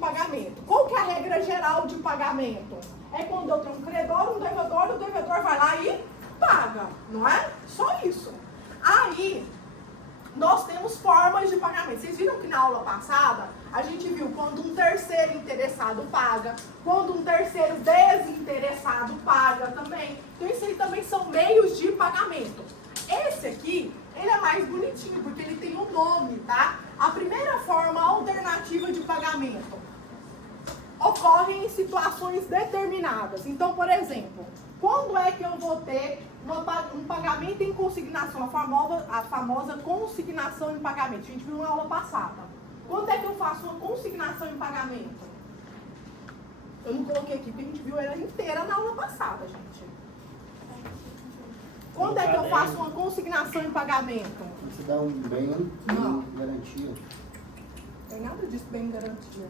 pagamento. Qual que é a regra geral de pagamento? É quando eu tenho um credor, o devedor vai lá e paga, não é? Só isso. Aí, nós temos formas de pagamento. Vocês viram que na aula passada, a gente viu quando um terceiro interessado paga, quando um terceiro desinteressado paga também. Então, isso aí também são meios de pagamento. Esse aqui, ele é mais bonitinho, porque ele tem um nome, tá? A primeira forma alternativa de pagamento ocorre em situações determinadas. Então, por exemplo, quando é que eu vou ter um pagamento em consignação, a famosa consignação em pagamento? A gente viu na aula passada. Quando é que eu faço uma consignação em pagamento? Eu não coloquei aqui, porque a gente viu ela inteira na aula passada, gente. Quando é que eu faço uma consignação em pagamento? Você dá um bem em garantia. Não tem nada disso bem em garantia.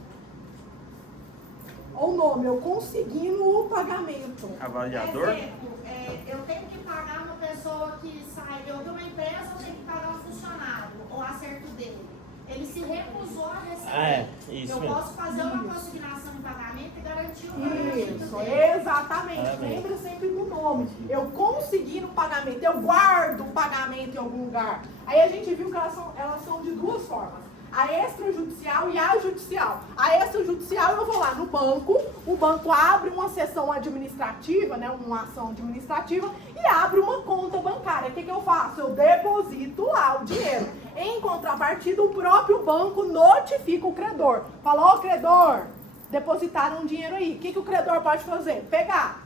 Ou nome, eu consigno o pagamento. Avaliador? Exemplo, eu tenho que pagar uma pessoa que saiu de uma empresa, eu tenho que pagar um funcionário, o acerto dele. Ele se recusou a receber. Isso eu mesmo. posso fazer uma consignação em pagamento e garantir o pagamento Isso, dele. exatamente. Parabéns. Lembra sempre do nome. Eu consigno o pagamento, eu guardo o pagamento em algum lugar. Aí a gente viu que elas são de duas formas. A extrajudicial e a judicial. A extrajudicial eu vou lá no banco, o banco abre uma sessão administrativa, né, uma ação administrativa, e abre uma conta bancária. O que eu faço? Eu deposito lá o dinheiro. Em contrapartida, o próprio banco notifica o credor. Fala, ó, credor, depositaram um dinheiro aí. O que o credor pode fazer? Pegar.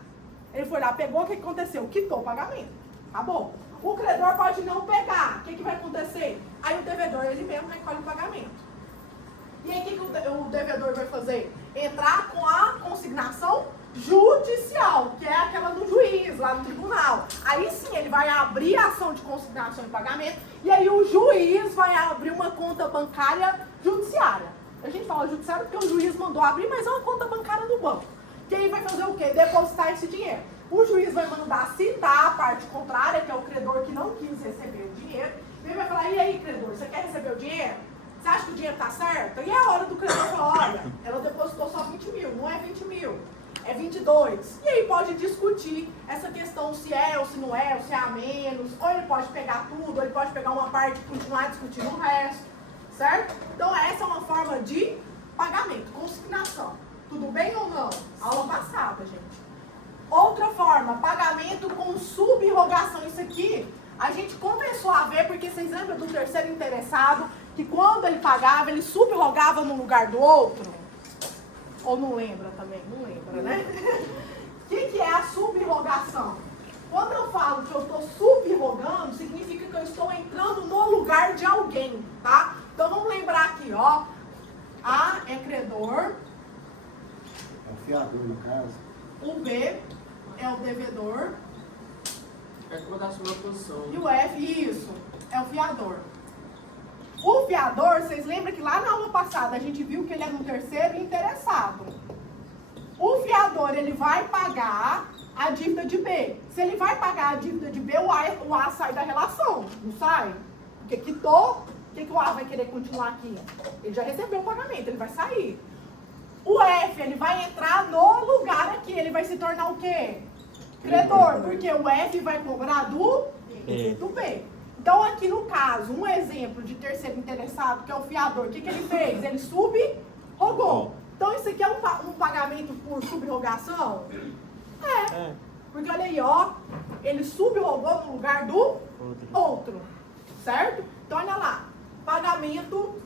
Ele foi lá, pegou, o que aconteceu? Quitou o pagamento. Acabou. O credor pode não pegar. O que vai acontecer? Aí o devedor, ele mesmo recolhe o pagamento. E aí o que o devedor vai fazer? Entrar com a consignação judicial, que é aquela do juiz, lá no tribunal. Aí sim, ele vai abrir a ação de consignação e pagamento, e aí o juiz vai abrir uma conta bancária judiciária. A gente fala judiciária porque o juiz mandou abrir, mas é uma conta bancária do banco. Que aí vai fazer o quê? Depositar esse dinheiro. O juiz vai mandar citar a parte contrária, que é o credor que não quis receber o dinheiro. E ele vai falar, e aí, credor, você quer receber o dinheiro? Você acha que o dinheiro está certo? E é a hora do credor falar, olha, ela depositou só 20 mil, não é 20 mil, é 22. E aí pode discutir essa questão se é ou se não é, ou se é a menos, ou ele pode pegar tudo, ou ele pode pegar uma parte e continuar discutindo o resto, certo? Então essa é uma forma de pagamento, consignação. Tudo bem ou não? Aula passada, gente. Outra forma, pagamento com subrogação. Isso aqui a gente começou a ver, porque vocês lembram do terceiro interessado, que quando ele pagava, ele subrogava no lugar do outro? Ou não lembra também? Não lembra, né? O que é a subrogação? Quando eu falo que eu estou subrogando, significa que eu estou entrando no lugar de alguém, tá? Então vamos lembrar aqui, ó. A é credor. É o fiador, no caso. O B é o devedor. É colocar a sua posição. E o F, isso, é o fiador. O fiador, vocês lembram que lá na aula passada a gente viu que ele era um terceiro interessado. O fiador, ele vai pagar a dívida de B. Se ele vai pagar a dívida de B, o A sai da relação, não sai? Porque quitou, o que o A vai querer continuar aqui? Ele já recebeu o pagamento, ele vai sair. O F, ele vai entrar no lugar aqui, ele vai se tornar o quê? Credor, porque o F vai cobrar do B. Então, aqui no caso, um exemplo de terceiro interessado, que é o fiador, o que ele fez? Ele subrogou. Então, isso aqui é um pagamento por subrogação? É. Porque olha aí, ó, ele subrogou no lugar do outro. Certo? Então, olha lá, pagamento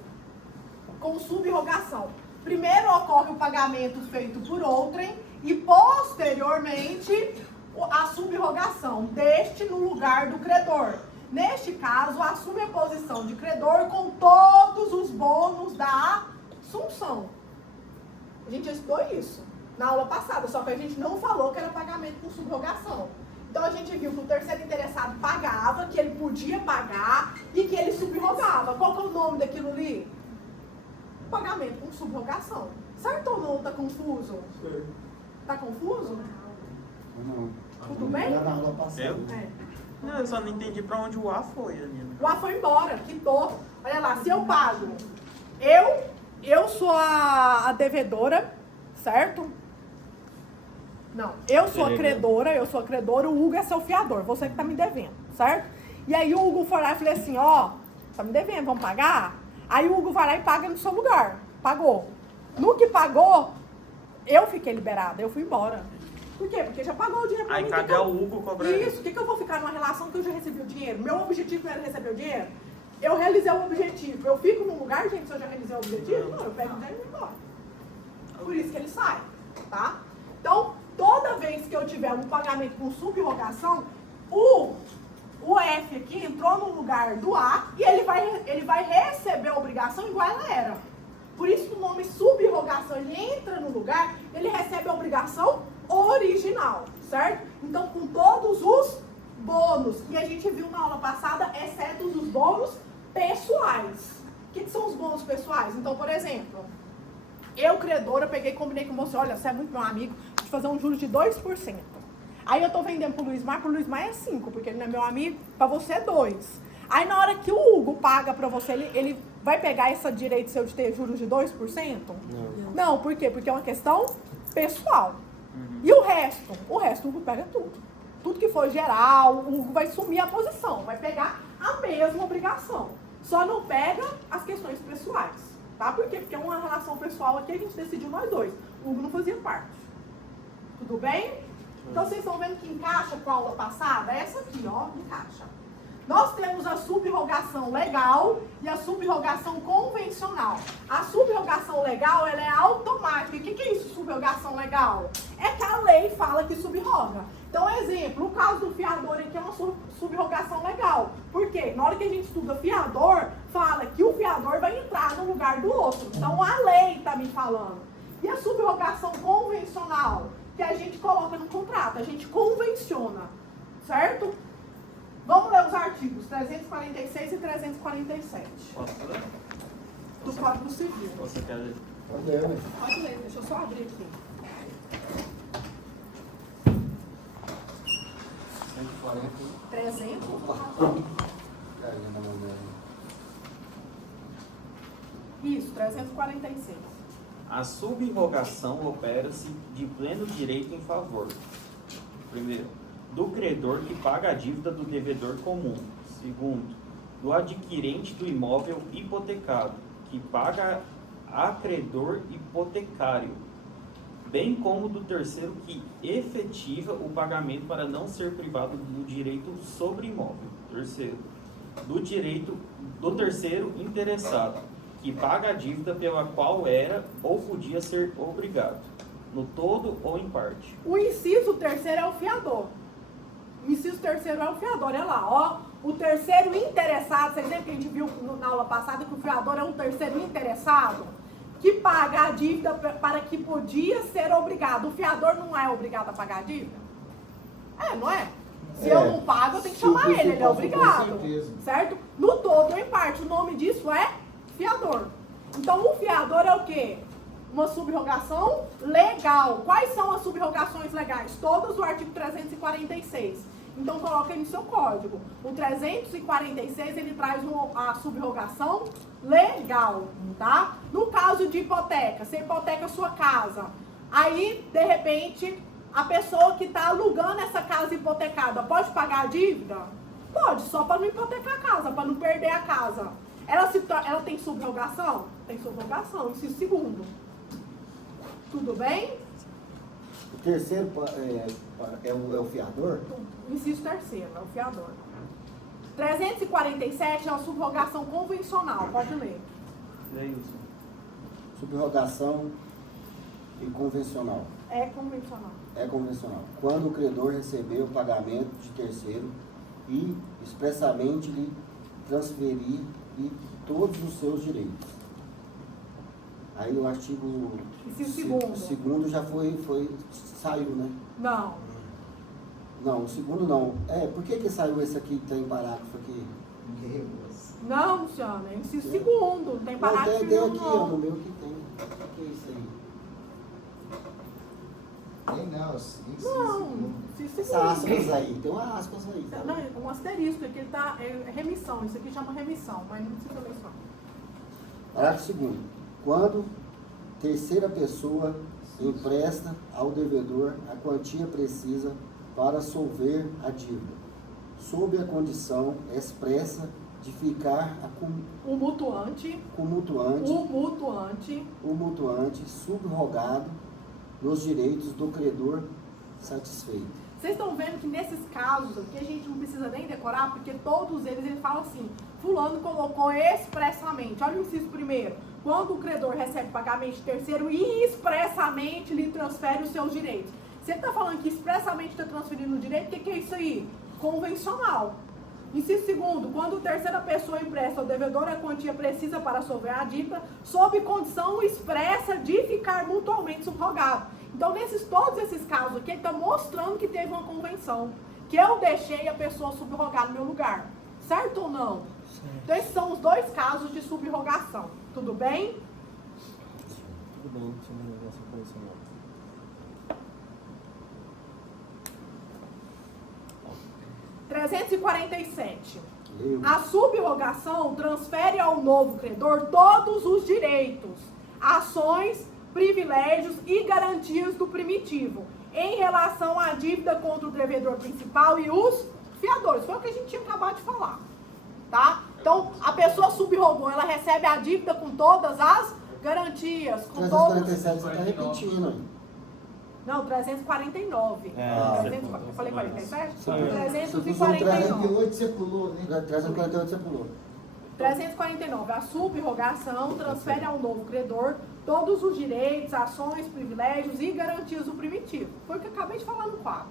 com subrogação. Primeiro ocorre o pagamento feito por outrem e, posteriormente, a subrogação deste no lugar do credor. Neste caso, assume a posição de credor com todos os bônus da assunção. A gente já estudou isso na aula passada, só que a gente não falou que era pagamento por subrogação. Então a gente viu que o terceiro interessado pagava, que ele podia pagar e que ele subrogava. Qual que é o nome daquilo ali? Pagamento com subrogação. Certo ou não? Tá confuso? Sim. Tá confuso? Não. Tudo bem? Era na aula passada. Eu? É. Não, eu só não entendi pra onde o A foi, Anina. O A foi embora, quitou. Olha lá, se eu pago, eu eu sou a devedora, certo? Não, eu sou a credora, o Hugo é seu fiador, você que tá me devendo, certo? E aí o Hugo foi lá e falou assim, ó, tá me devendo, vamos pagar? Aí o Hugo vai lá e paga no seu lugar, pagou. No que pagou, eu fiquei liberada, eu fui embora. Por quê? Porque já pagou o dinheiro pra mim. Aí cadê o Hugo cobrando? Isso, o que eu vou ficar numa relação que eu já recebi o dinheiro? Meu objetivo não era receber o dinheiro? Eu realizei o objetivo. Eu fico num lugar, gente, se eu já realizei o objetivo? Não, eu pego o dinheiro e vou embora. Por isso que ele sai, tá? Então, toda vez que eu tiver um pagamento com subrogação, o F aqui entrou no lugar do A e ele vai receber a obrigação igual ela era. Por isso que o nome subrogação, ele entra no lugar, ele recebe a obrigação original, certo? Então, com todos os bônus, e a gente viu na aula passada, exceto os bônus pessoais. O que são os bônus pessoais? Então, por exemplo, eu, credora, peguei e combinei com você, olha, você é muito meu amigo, vou te fazer um juros de 2%. Aí eu tô vendendo pro Luiz Mar é 5%, porque ele não é meu amigo, pra você é 2%. Aí na hora que o Hugo paga pra você, ele vai pegar esse direito seu de ter juros de 2%? Não, por quê? Porque é uma questão pessoal. E o resto? O Hugo pega tudo. Tudo que for geral, o Hugo vai sumir a posição, vai pegar a mesma obrigação. Só não pega as questões pessoais, tá? Por quê? Porque é uma relação pessoal aqui, a gente decidiu nós dois. O Hugo não fazia parte. Tudo bem? Então vocês estão vendo que encaixa com a aula passada? Essa aqui, ó, encaixa. Nós temos a subrogação legal e a subrogação convencional. A subrogação legal, ela é automática. O que é isso, subrogação legal? É que a lei fala que subroga. Então, exemplo, o caso do fiador aqui é uma subrogação legal. Por quê? Na hora que a gente estuda fiador, fala que o fiador vai entrar no lugar do outro. Então, a lei está me falando. E a subrogação convencional, que a gente coloca no contrato, a gente convenciona, certo? Vamos ler os artigos 346 e 347 do Código Civil. Você quer ler? Pode ler, né? Pode ler, deixa eu só abrir aqui. 140. 300. Isso, 346. A subrogação opera-se de pleno direito em favor, primeiro, do credor que paga a dívida do devedor comum. Segundo, do adquirente do imóvel hipotecado, que paga a credor hipotecário, bem como do terceiro que efetiva o pagamento para não ser privado do direito sobre imóvel. Terceiro, do terceiro interessado, que paga a dívida pela qual era ou podia ser obrigado, no todo ou em parte. O inciso terceiro é o fiador. O inciso terceiro é o fiador, olha lá, ó. O terceiro interessado, vocês lembram que a gente viu na aula passada que o fiador é um terceiro interessado? Que paga a dívida para que podia ser obrigado. O fiador não é obrigado a pagar a dívida? É, não é? Se eu não pago, eu tenho que chamar ele é obrigado. Certo? No todo ou em parte, o nome disso é fiador. Então, o fiador é o quê? Uma subrogação legal. Quais são as subrogações legais? Todas do artigo 346. Então, coloca aí no seu código. O 346, ele traz a subrogação legal, tá? No caso de hipoteca, você hipoteca a sua casa. Aí, de repente, a pessoa que está alugando essa casa hipotecada pode pagar a dívida? Pode, só para não hipotecar a casa, para não perder a casa. Ela tem subrogação? Tem subrogação, inciso segundo. Tudo bem? O terceiro é o fiador? Inciso terceiro, é o fiador. 347 é uma subrogação convencional, pode ler. É isso. Subrogação e convencional. É convencional. É convencional. Quando o credor recebeu o pagamento de terceiro e expressamente lhe transferir todos os seus direitos. Aí o artigo segundo já saiu, né? Não. Não, o segundo não. Por que saiu esse aqui que tem parágrafo aqui? Não, Luciana, é inciso segundo, não tem parágrafo Tem aqui, não. ó, no meu que tem. O que é isso aí? Não, inciso segundo. Essa aspas aí, tem uma aspas aí. Tá? Não, é um asterisco, aqui ele tá, é remissão, isso aqui chama remissão, mas não precisa ler só. Parágrafo segundo. quando terceira pessoa empresta ao devedor a quantia precisa para solver a dívida, sob a condição expressa de ficar o mutuante subrogado nos direitos do credor satisfeito. Vocês estão vendo que nesses casos aqui a gente não precisa nem decorar, porque todos eles falam assim, fulano colocou expressamente, olha o inciso primeiro, quando o credor recebe pagamento de terceiro e expressamente lhe transfere os seus direitos. Você está falando que expressamente está transferindo o direito, o que é isso aí? Convencional. Inciso segundo, quando terceira pessoa empresta ao devedor a quantia precisa para solver a dívida, sob condição expressa de ficar mutuamente subrogado. Então, todos esses casos aqui, ele está mostrando que teve uma convenção, que eu deixei a pessoa subrogar no meu lugar. Certo ou não? Certo. Então, esses são os dois casos de subrogação. Tudo bem? Tudo bem, subrogação convencional. (347) A subrogação transfere ao novo credor todos os direitos, ações, privilégios e garantias do primitivo em relação à dívida contra o devedor principal e os fiadores. Foi o que a gente tinha acabado de falar, tá? Então, a pessoa subrogou, ela recebe a dívida com todas as garantias, com todos... 347 você está repetindo aí. Não, 349. Eu falei 47? 349. 348 você pulou, né? 348 você pulou. 349. A subrogação transfere ao novo credor todos os direitos, ações, privilégios e garantias do primitivo. Foi o que eu acabei de falar no quadro.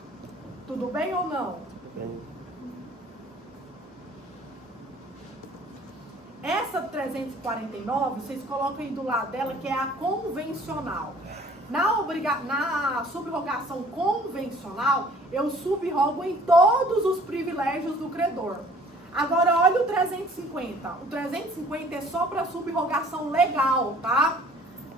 Tudo bem ou não? Bem. Essa 349, vocês colocam aí do lado dela, que é a convencional. Na subrogação convencional, eu subrogo em todos os privilégios do credor. Agora, olha o 350. O 350 é só para subrogação legal, tá?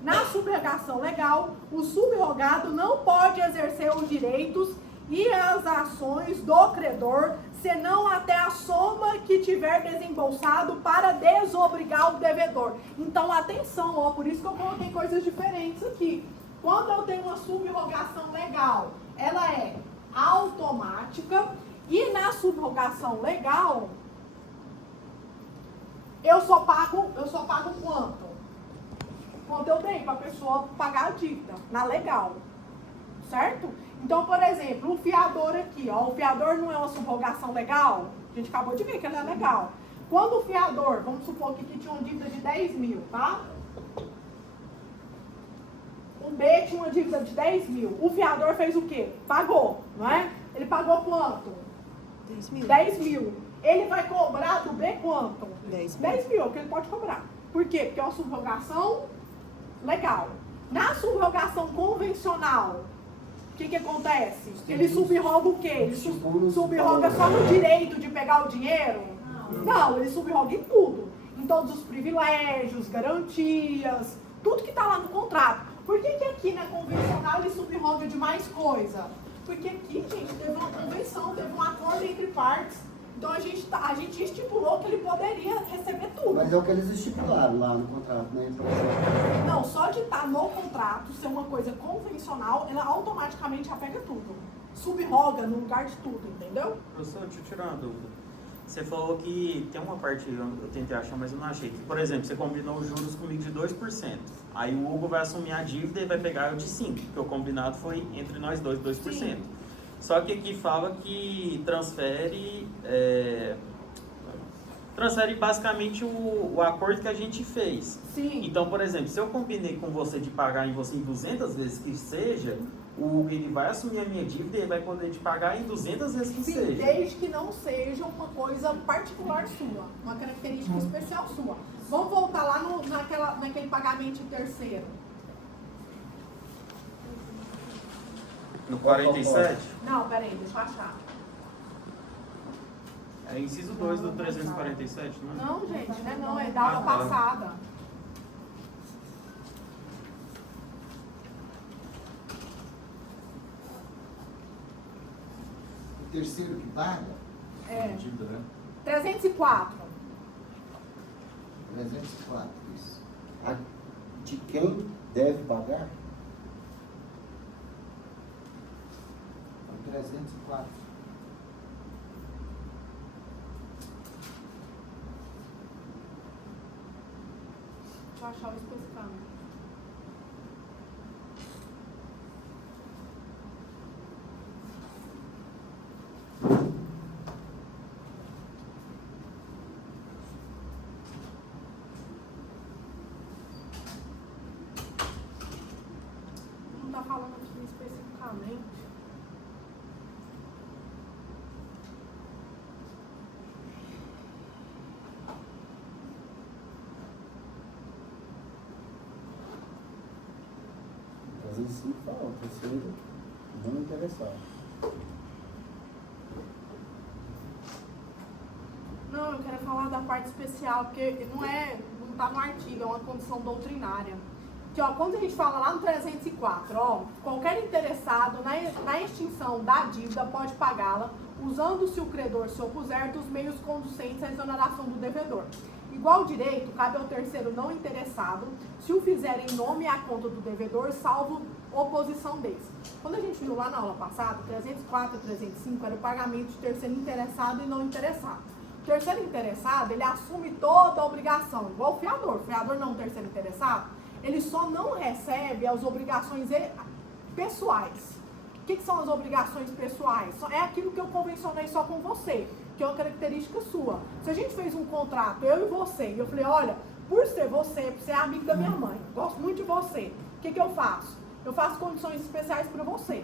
Na subrogação legal, o subrogado não pode exercer os direitos e as ações do credor, senão até a soma que tiver desembolsado para desobrigar o devedor. Então, atenção, ó, por isso que eu coloquei coisas diferentes aqui. Quando eu tenho uma subrogação legal, ela é automática, e na subrogação legal, eu só pago quanto? Quanto eu dei para a pessoa pagar a dívida, na legal, certo? Então, por exemplo, o fiador aqui, ó, o fiador não é uma subrogação legal? A gente acabou de ver que ela é legal. Quando o fiador, vamos supor que aqui tinha uma dívida de 10 mil, tá? O B tinha uma dívida de 10 mil. O fiador fez o quê? Pagou, não é? Ele pagou quanto? 10 mil. 10 mil. Ele vai cobrar do B quanto? 10 mil. 10 mil, é o que ele pode cobrar. Por quê? Porque é uma subrogação legal. Na subrogação convencional, o que acontece? Ele subroga o quê? Ele subroga só no direito de pegar o dinheiro? Não, ele subroga em tudo. Em todos os privilégios, garantias, tudo que está lá no contrato. Por que aqui na convencional ele subroga de mais coisa? Porque aqui, gente, teve uma convenção, teve um acordo entre partes. Então a gente estipulou que ele poderia receber tudo. Mas é o que eles estipularam lá no contrato, né? Não, só de estar no contrato, ser uma coisa convencional, ela automaticamente afeta tudo. Subroga no lugar de tudo, entendeu? Professor, deixa eu tirar uma dúvida. Você falou que tem uma parte, eu tentei achar, mas eu não achei. Que, por exemplo, você combinou os juros comigo de 2%. Aí o Hugo vai assumir a dívida e vai pegar o de 5%, porque o combinado foi entre nós dois, 2%. Sim. Só que aqui fala que transfere basicamente o acordo que a gente fez. Sim. Então, por exemplo, se eu combinei com você de pagar em você em 200 vezes que seja, o Hugo ele vai assumir a minha dívida e ele vai poder te pagar em 200 vezes que seja. Sim, desde que não seja uma coisa particular sua, uma característica especial sua. Vamos voltar lá naquele pagamento em terceiro. No 47? Não, peraí, deixa eu achar. É inciso 2 do 347, não é? Não, gente, não é data passada. O terceiro que paga? É. Dívida, né? 304. 304, isso. A de quem deve pagar? 304. Deixa eu achar o especificamente. Não tá falando aqui especificamente. Às vezes sim fala, terceiro não interessado. Não, eu quero falar da parte especial, porque não tá no artigo, é uma condição doutrinária. Que, ó, quando a gente fala lá no 304, ó, qualquer interessado na extinção da dívida pode pagá-la, usando-se o credor se opuser dos meios conducentes à exoneração do devedor. Igual direito cabe ao terceiro não interessado, se o fizer em nome e à conta do devedor, salvo oposição deles. Quando a gente viu lá na aula passada, 304 e 305 era o pagamento de terceiro interessado e não interessado. O terceiro interessado, ele assume toda a obrigação, igual o fiador. O fiador não é um terceiro interessado, ele só não recebe as obrigações pessoais. O que são as obrigações pessoais? É aquilo que eu convencionei só com você, que é uma característica sua. Se a gente fez um contrato, eu e você, e eu falei, olha, por ser você, por ser amigo da minha mãe, gosto muito de você, o que eu faço? Eu faço condições especiais para você.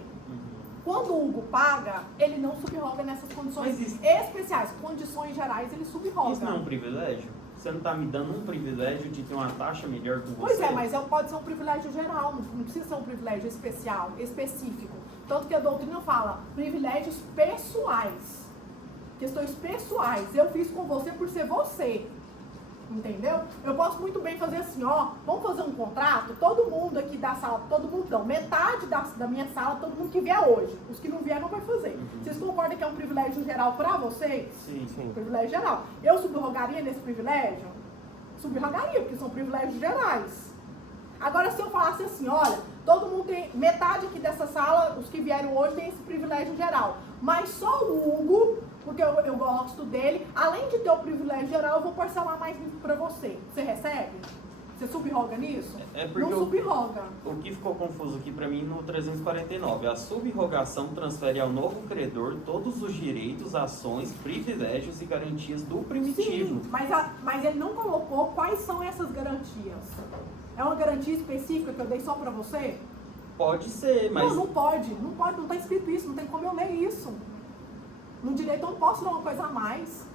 Quando o Hugo paga, ele não subroga nessas condições especiais. Condições gerais, ele subroga. Isso não é um privilégio? Você não está me dando um privilégio de ter uma taxa melhor que você? Pois é, mas pode ser um privilégio geral, não precisa ser um privilégio especial, específico. Tanto que a doutrina fala privilégios pessoais. Questões pessoais. Eu fiz com você por ser você. Entendeu? Eu posso muito bem fazer assim, ó, vamos fazer um contrato, todo mundo aqui da sala, todo mundo não, metade da minha sala, todo mundo que vier hoje. Os que não vieram não vai fazer. Vocês concordam que é um privilégio geral para vocês? Sim, sim. Privilégio geral. Eu subrogaria nesse privilégio? Subrogaria, porque são privilégios gerais. Agora, se eu falasse assim, olha, todo mundo tem, metade aqui dessa sala, os que vieram hoje, tem esse privilégio geral. Mas só o Hugo, porque eu gosto dele, além de ter o privilégio geral, eu vou parcelar mais para você. Você recebe? Você subroga nisso? Não subroga. O que ficou confuso aqui para mim no 349, a subrogação transfere ao novo credor todos os direitos, ações, privilégios e garantias do primitivo. Sim, mas ele não colocou quais são essas garantias. É uma garantia específica que eu dei só para você? Pode ser, mas... Não pode, não está escrito isso, não tem como eu ler isso. No direito eu não posso dar uma coisa a mais.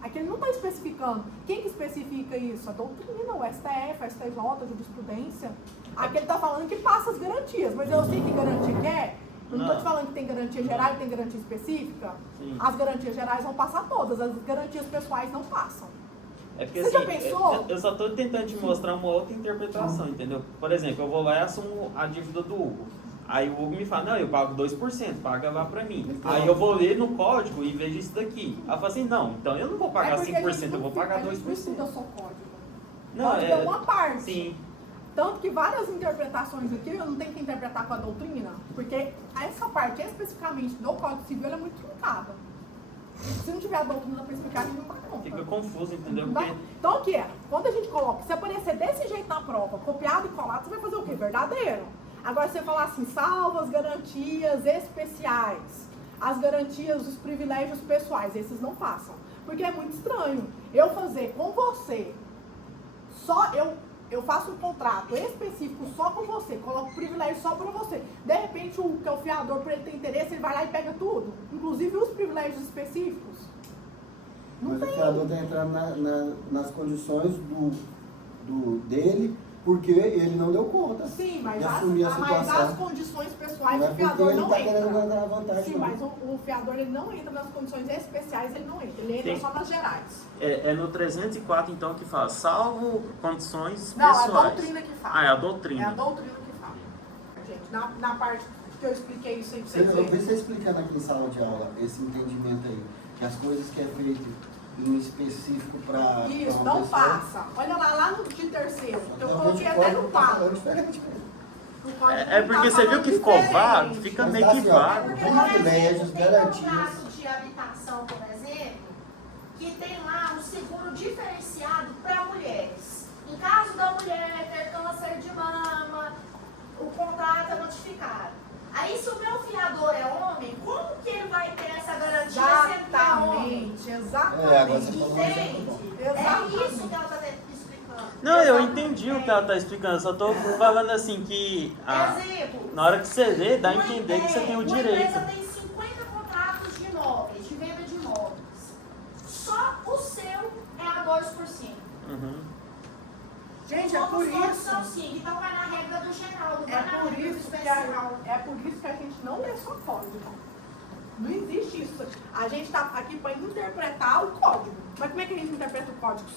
Aqui ele não está especificando. Quem que especifica isso? A doutrina, o STF, a STJ, a jurisprudência. Aqui ele está falando que passa as garantias, mas eu sei que garantia que é. Eu não estou te falando que tem garantia geral e tem garantia específica. Sim. As garantias gerais vão passar todas, as garantias pessoais não passam. É porque, Você assim, já pensou? eu só estou tentando te mostrar uma outra interpretação, entendeu? Por exemplo, eu vou lá e assumo a dívida do Hugo. Aí o Hugo me fala, não, eu pago 2%, paga lá pra mim. Aí eu vou ler no código e vejo isso daqui. Aí eu falo assim, não, então eu não vou pagar 5%, eu vou pagar 2%. A gente não estuda só código. Não, Código é uma parte. Sim. Tanto que várias interpretações aqui, eu não tenho que interpretar com a doutrina, porque essa parte especificamente do Código Civil ela é muito truncada. Se não tiver a doutrina para explicar, a gente não dá conta. Fica confuso, entendeu? Porque... Então o que é? Quando a gente coloca, se aparecer desse jeito na prova, copiado e colado, você vai fazer o quê? Verdadeiro. Agora você falar assim, salvo as garantias especiais, as garantias, os privilégios pessoais, esses não passam. Porque é muito estranho eu fazer com você, só eu faço um contrato específico só com você, coloco privilégio só para você. De repente, o que é o fiador, por ele ter interesse, ele vai lá e pega tudo, inclusive os privilégios específicos. Não mas tem. O fiador está entrando nas condições dele, porque ele não deu conta. Sim, mas de assumir a situação. as condições pessoais Não é o fiador porque ele não tá entra. querendo ganhar vantagem, Sim, não. mas o fiador ele não entra nas condições especiais, ele não entra. Ele entra Sim. só nas gerais. É no 304, então, que fala, salvo condições Não, pessoais. é a doutrina que fala. Ah, é a doutrina. É a doutrina que fala. Gente, na parte que eu expliquei isso aí pra Eu vocês vi verem. você explicando aqui em sala de aula esse entendimento aí, que as coisas que é feito em específico para... Isso, não passa. Olha lá no de terceiro. Eu coloquei até no papo. É porque você viu que ficou vago, fica meio que vago. Privilégios, Tem garantias. contrato de habitação, por exemplo, que tem lá um seguro diferenciado para mulheres. Em caso da mulher ter câncer de mama, o contrato é notificado. Aí, se o meu fiador é homem, como que ele vai ter essa garantia sendo que é homem? Agora você falou um exemplo Entende? bom. É isso que ela está explicando. Não, eu entendi o que ela tá explicando, só tô falando assim que Exemplo. na hora que você lê, dá a entender que você tem o Uma direito. empresa tem 50 contratos de imóveis, de venda de imóveis. Só o seu é a 2%. Gente, é Os por outros todos isso. são 5%. Então vai na regra do geral, não vai É na por regra do isso especial. que a gente não lê só código. Não existe isso. A gente está aqui para interpretar o código. Mas como é que a gente interpreta o código?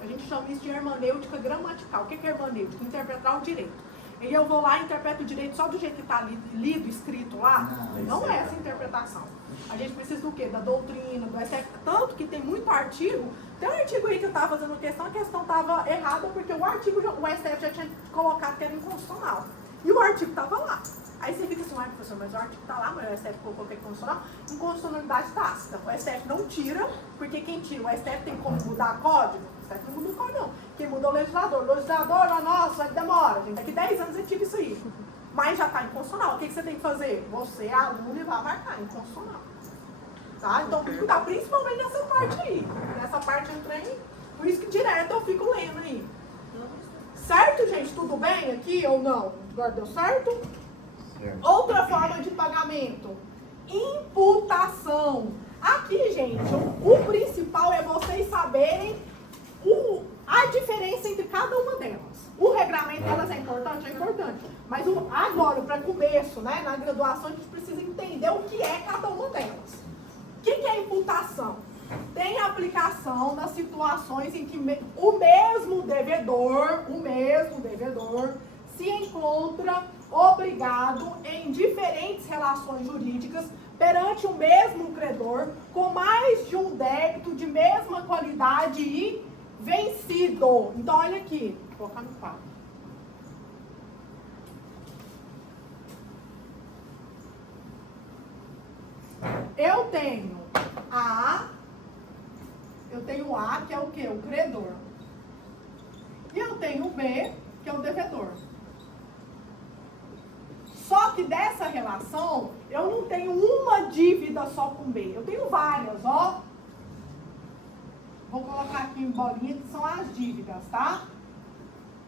A gente chama isso de hermenêutica gramatical. O que é hermenêutica? Interpretar o direito. E eu vou lá e interpreto o direito só do jeito que está lido, escrito lá. Não é essa interpretação. A gente precisa do quê? Da doutrina, do STF. Tanto que tem muito artigo. Tem um artigo aí que eu estava fazendo a questão estava errada porque o artigo, o STF já tinha colocado que era inconstitucional. E o artigo estava lá. Aí você fica assim, professor, mas o artigo está lá, mas o STF colocou que é inconstitucional. Inconstitucionalidade tácita. O STF não tira, porque quem tira? O STF tem como mudar código? O STF não muda o código, não. Quem muda é o legislador. O legislador, nossa, demora, gente. Daqui 10 anos ele tira isso aí. Mas já está inconstitucional. O que você tem que fazer? Você, aluno, e vai marcar inconstitucional. Tá? Então, tem que cuidar principalmente nessa parte aí. Nessa parte eu entrei, por isso que direto eu fico lendo aí. Certo, gente? Tudo bem aqui ou não? Agora deu certo? Outra forma de pagamento, imputação. Aqui, gente, o principal é vocês saberem a diferença entre cada uma delas. O regramento delas é importante? É importante. Mas agora, para começo, né, na graduação, a gente precisa entender o que é cada uma delas. O que é imputação? Tem aplicação nas situações em que o mesmo devedor se encontra obrigado em diferentes relações jurídicas perante o mesmo credor com mais de um débito de mesma qualidade e vencido. Então, olha aqui, vou colocar no quadro. Eu tenho A, que é o quê? O credor. E eu tenho o B, que é o devedor. Só que dessa relação, eu não tenho uma dívida só com B. Eu tenho várias, ó. Vou colocar aqui em bolinha, que são as dívidas, tá?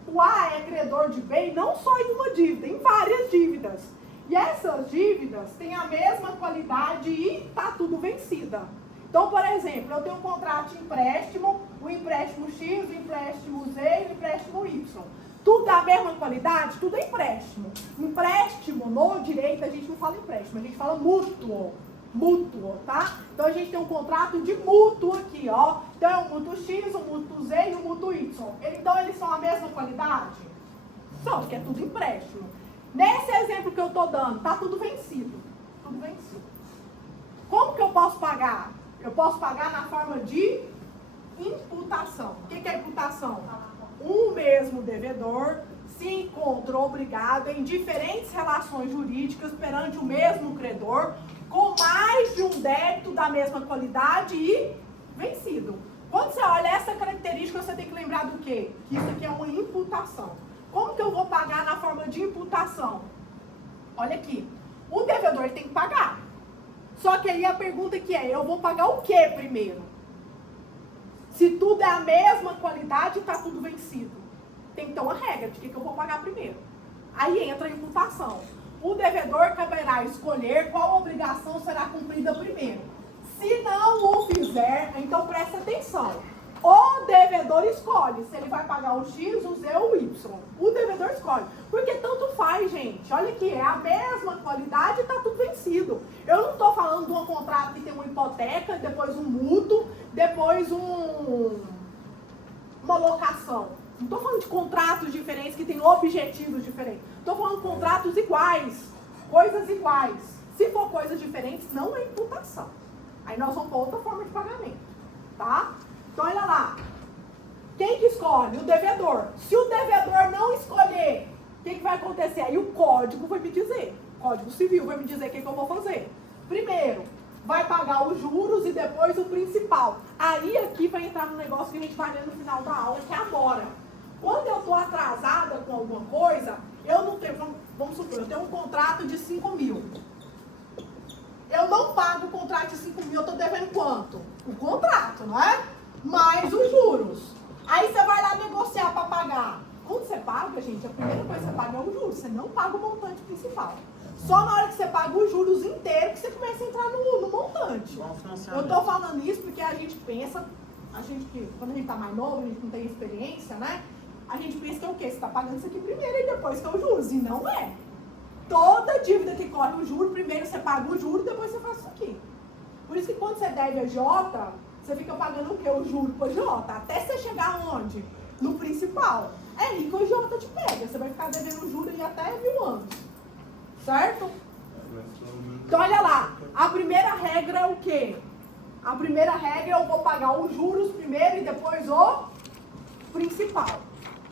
O A é credor de B, não só em uma dívida, em várias dívidas. E essas dívidas têm a mesma qualidade e tá tudo vencida. Então, por exemplo, eu tenho um contrato de empréstimo, o empréstimo X, o empréstimo Z e o empréstimo Y. Tudo da mesma qualidade, tudo é empréstimo. Empréstimo, no direito, a gente não fala empréstimo, a gente fala mútuo. Mútuo, tá? Então, a gente tem um contrato de mútuo aqui, ó. Então, é o mútuo X, o mútuo Z e o mútuo Y. Então, eles são a mesma qualidade? São, porque é tudo empréstimo. Nesse exemplo que eu tô dando, tá tudo vencido. Tudo vencido. Como que eu posso pagar? Eu posso pagar na forma de imputação. O que é imputação? Um mesmo devedor se encontra obrigado em diferentes relações jurídicas perante o mesmo credor com mais de um débito da mesma qualidade e vencido. Quando você olha essa característica, você tem que lembrar do quê? Que isso aqui é uma imputação. Como que eu vou pagar na forma de imputação? Olha aqui. O devedor tem que pagar. Só que aí a pergunta que é, eu vou pagar o que primeiro? Se tudo é a mesma qualidade, está tudo vencido. Tem que ter uma regra de que eu vou pagar primeiro. Aí entra a imputação. O devedor caberá escolher qual obrigação será cumprida primeiro. Se não o fizer, então presta atenção. O devedor escolhe se ele vai pagar o X, o Z ou o Y. O devedor escolhe. Porque tanto faz, gente. Olha aqui, é a mesma qualidade e está tudo vencido. Eu não estou falando de um contrato que tem uma hipoteca, depois um mútuo, depois uma locação. Não estou falando de contratos diferentes que têm objetivos diferentes. Estou falando de contratos iguais, coisas iguais. Se for coisas diferentes, não é imputação. Aí nós vamos para outra forma de pagamento. tá? Então, olha lá. Quem que escolhe? O devedor. Se o devedor não escolher, o que vai acontecer? Aí o código vai me dizer. O Código Civil vai me dizer o que eu vou fazer. Primeiro, vai pagar os juros e depois o principal. Aí aqui vai entrar no negócio que a gente vai ver no final da aula, que é agora. Quando eu estou atrasada com alguma coisa, eu não tenho, vamos supor, eu tenho um contrato de 5 mil. Eu não pago o contrato de 5 mil, eu estou devendo quanto? O contrato, não é? Mais os juros. Aí você vai lá negociar para pagar. Quando você paga, gente, a primeira coisa que você paga é o juros. Você não paga o montante principal. Só na hora que você paga os juros inteiros que você começa a entrar no montante. Eu estou falando isso porque a gente pensa, quando a gente está mais novo, a gente não tem experiência, né? A gente pensa que é o quê? Você está pagando isso aqui primeiro e depois que é os juros. E não é. Toda dívida que corre o juro, primeiro você paga o juro e depois você faz isso aqui. Por isso que quando você deve a Jota, você fica pagando o quê? O juro para Jota. Até você chegar onde? No principal. É aí que o Jota te pega. Você vai ficar devendo o juro aí até 1000 anos. Certo? Então, olha lá. A primeira regra é o quê? A primeira regra é eu vou pagar os juros primeiro e depois o principal.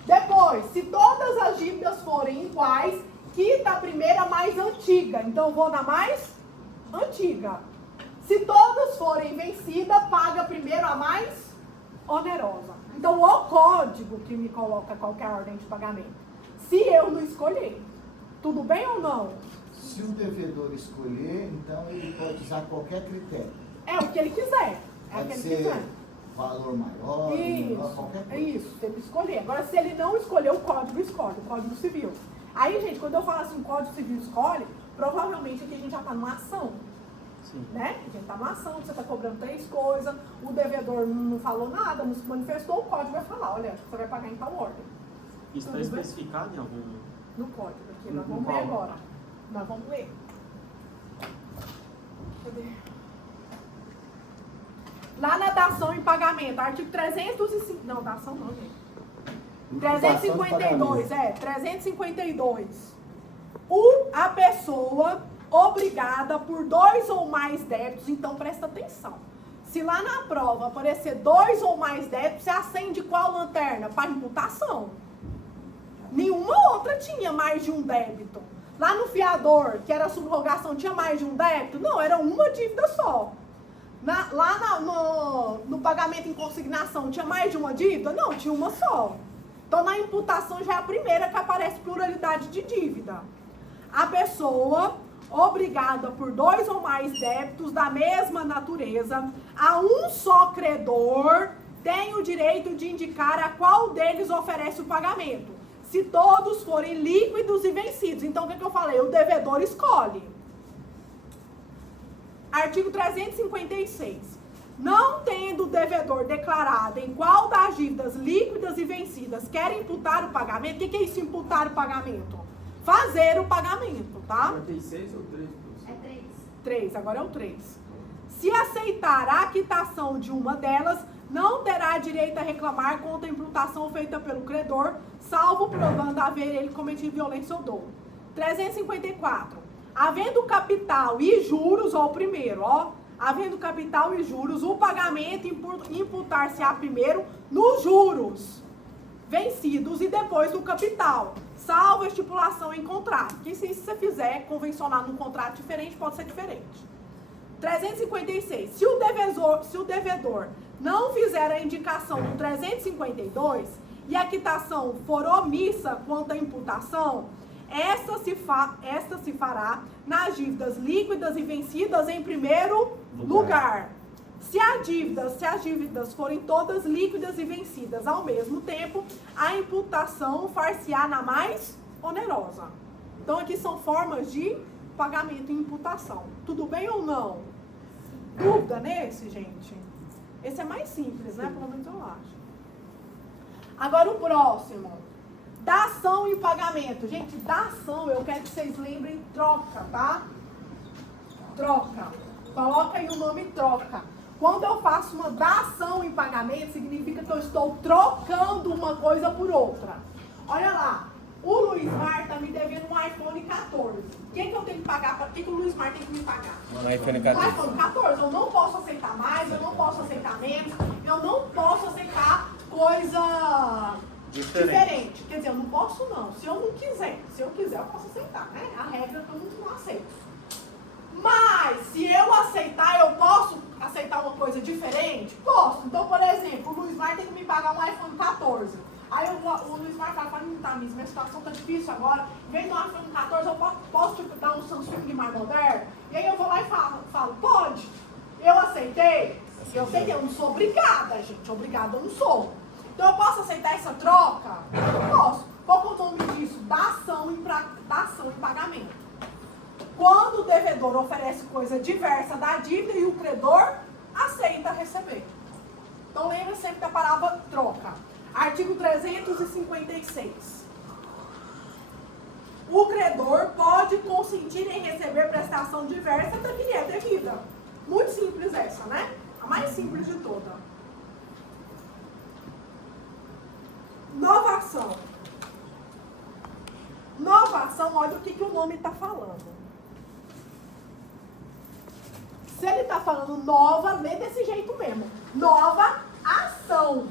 Depois, se todas as dívidas forem iguais, quita a primeira mais antiga. Então, eu vou na mais antiga. Se todas forem vencidas, paga primeiro a mais onerosa. Então, o código que me coloca qualquer ordem de pagamento. Se eu não escolher, tudo bem ou não? Se o devedor escolher, então ele pode usar qualquer critério. É o que ele quiser. É o Pode que ele ser quiser. valor maior, menor, qualquer É coisa. isso, se ele escolher. Agora, se ele não escolher, o código escolhe, o Código Civil. Aí, gente, quando eu falo assim, o Código Civil escolhe, provavelmente aqui a gente já está numa ação. Sim. Né? A gente está numa ação, você está cobrando 3 coisas, o devedor não falou nada, não se manifestou, o código vai falar, olha, você vai pagar em tal ordem. Isso está especificado em algum... No código aqui, nós No vamos ver qual? agora. Nós vamos ler. Cadê? Lá na dação em pagamento, artigo 305. Não, dação não, gente. 352, 352. A pessoa obrigada por 2 ou mais débitos, então presta atenção. Se lá na prova aparecer 2 ou mais débitos, você acende qual lanterna? Para imputação. Nenhuma outra tinha mais de um débito. Lá no fiador, que era subrogação, tinha mais de um débito? Não, era uma dívida só. No pagamento em consignação, tinha mais de uma dívida? Não, tinha uma só. Então, na imputação já é a primeira que aparece pluralidade de dívida. A pessoa obrigada por 2 ou mais débitos da mesma natureza a um só credor tem o direito de indicar a qual deles oferece o pagamento, se todos forem líquidos e vencidos. Então, o que eu falei? O devedor escolhe. Artigo 356. Não tendo o devedor declarado em qual das dívidas líquidas e vencidas quer imputar o pagamento, o que é isso, imputar o pagamento? Fazer o pagamento, tá? 46 ou 3? É 3. 3, agora é o 3. Se aceitar a quitação de uma delas, não terá direito a reclamar contra a imputação feita pelo credor, salvo provando haver ele cometido violência ou dolo. 354. Havendo capital e juros, ó, o primeiro, ó. Havendo capital e juros, o pagamento imputar-se-á primeiro nos juros vencidos e depois no capital, salvo a estipulação em contrato. Que se você fizer convencionar num contrato diferente, pode ser diferente. 356. Se o devedor não fizer a indicação do 352 e a quitação for omissa quanto à imputação, esta se fará nas dívidas líquidas e vencidas em primeiro lugar. Se as dívidas forem todas líquidas e vencidas ao mesmo tempo, a imputação far-se-á na mais onerosa. Então, aqui são formas de pagamento e imputação. Tudo bem ou não? Dúvida nesse, gente? Esse é mais simples, né? Pelo menos eu acho. Agora, o próximo. Dação e pagamento. Gente, dação, eu quero que vocês lembrem troca, tá? Troca. Coloca aí o nome troca. Quando eu faço uma dação em pagamento, significa que eu estou trocando uma coisa por outra. Olha lá, o Luiz Mar está me devendo um iPhone 14. O que eu tenho que pagar? O que o Luiz Mar tem que me pagar? Um iPhone Um 14. iPhone 14. Eu não posso aceitar mais, eu não posso aceitar menos. posso aceitar coisa Diferente. Quer dizer, eu não posso não, se eu não quiser. Se eu quiser, eu posso aceitar, né? A regra é que eu não aceito. Mas, se eu aceitar, eu posso aceitar uma coisa diferente? Posso. Então, por exemplo, o Luiz Mar tem que me pagar um iPhone 14. Aí o Luiz Mar fala, tá, minha situação tá difícil agora. Vem no iPhone 14, eu posso te dar um Samsung mais moderno? E aí eu vou lá e falo, pode. Eu aceitei? Eu aceitei, eu não sou obrigada, gente. Obrigada eu não sou. Então eu posso aceitar essa troca? Eu posso. Qual que é o nome disso? Dação em pagamento. Quando o devedor oferece coisa diversa da dívida e o credor aceita receber. Então lembra sempre da palavra troca. Artigo 356. O credor pode consentir em receber prestação diversa da que lhe é devida. Muito simples essa, né? A mais simples de toda. Novação. Novação, olha o que o nome está falando. Se ele está falando nova, lê desse jeito mesmo. Nova ação.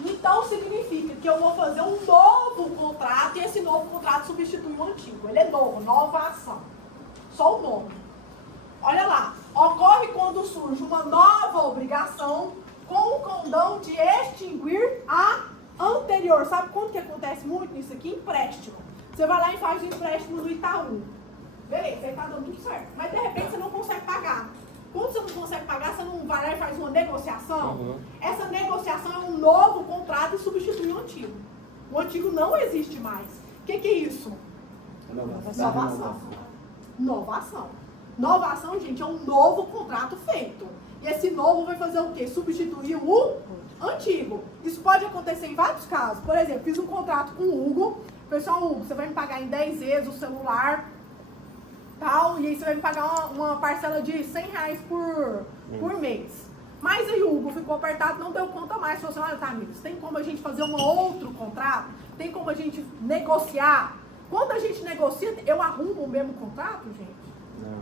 Então significa que eu vou fazer um novo contrato e esse novo contrato substitui o antigo. Ele é novo, nova ação. Só o nome. Olha lá. Ocorre quando surge uma nova obrigação com o condão de extinguir a anterior. Sabe quando que acontece muito nisso aqui? Empréstimo. Você vai lá e faz um empréstimo no Itaú. Beleza, aí tá dando tudo certo. Mas de repente você não consegue pagar. Quando você não consegue pagar, você não vai lá e faz uma negociação? Uhum. Essa negociação é um novo contrato e substitui o antigo. O antigo não existe mais. O que é isso? Novação. Novação. Novação, gente, é um novo contrato feito. E esse novo vai fazer o quê? Substituir o antigo. Isso pode acontecer em vários casos. Por exemplo, fiz um contrato com o Hugo. Pessoal, Hugo, você vai me pagar em 10 vezes o celular, tal, e aí você vai me pagar uma parcela de R$100 por mês. Mas aí o Hugo ficou apertado, não deu conta mais. Falou assim, olha, tá, amigos, tem como a gente fazer um outro contrato? Tem como a gente negociar? Quando a gente negocia, eu arrumo o mesmo contrato, gente?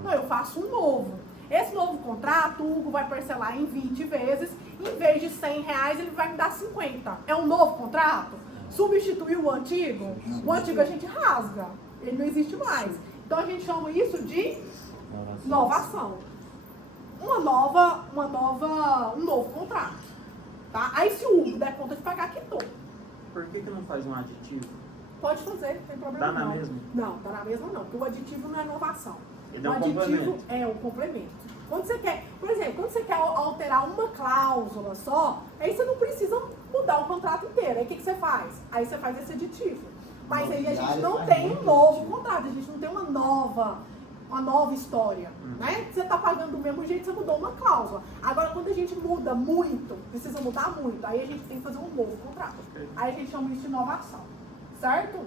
Não, eu faço um novo. Esse novo contrato, o Hugo vai parcelar em 20 vezes. Em vez de R$100, ele vai me dar 50. É um novo contrato? Substituir o antigo? O antigo a gente rasga. Ele não existe mais. Então a gente chama isso de novação. Um novo contrato. Tá? Aí se o Hugo der conta de pagar, quitou. Por que não faz um aditivo? Pode fazer, não tem problema Dá na não. mesma? Não, dá na mesma não, porque o aditivo não é inovação. Ele é o um aditivo complemento. é um complemento. Quando você quer, por exemplo, quando você quer alterar uma cláusula só, aí você não precisa mudar o contrato inteiro. Aí o que você faz? Aí você faz esse aditivo. Mas aí a gente não tem um novo contrato, a gente não tem uma nova história, né? Você está pagando do mesmo jeito, você mudou uma cláusula. Agora, quando a gente muda muito, precisa mudar muito, aí a gente tem que fazer um novo contrato. Aí a gente chama isso de inovação, certo?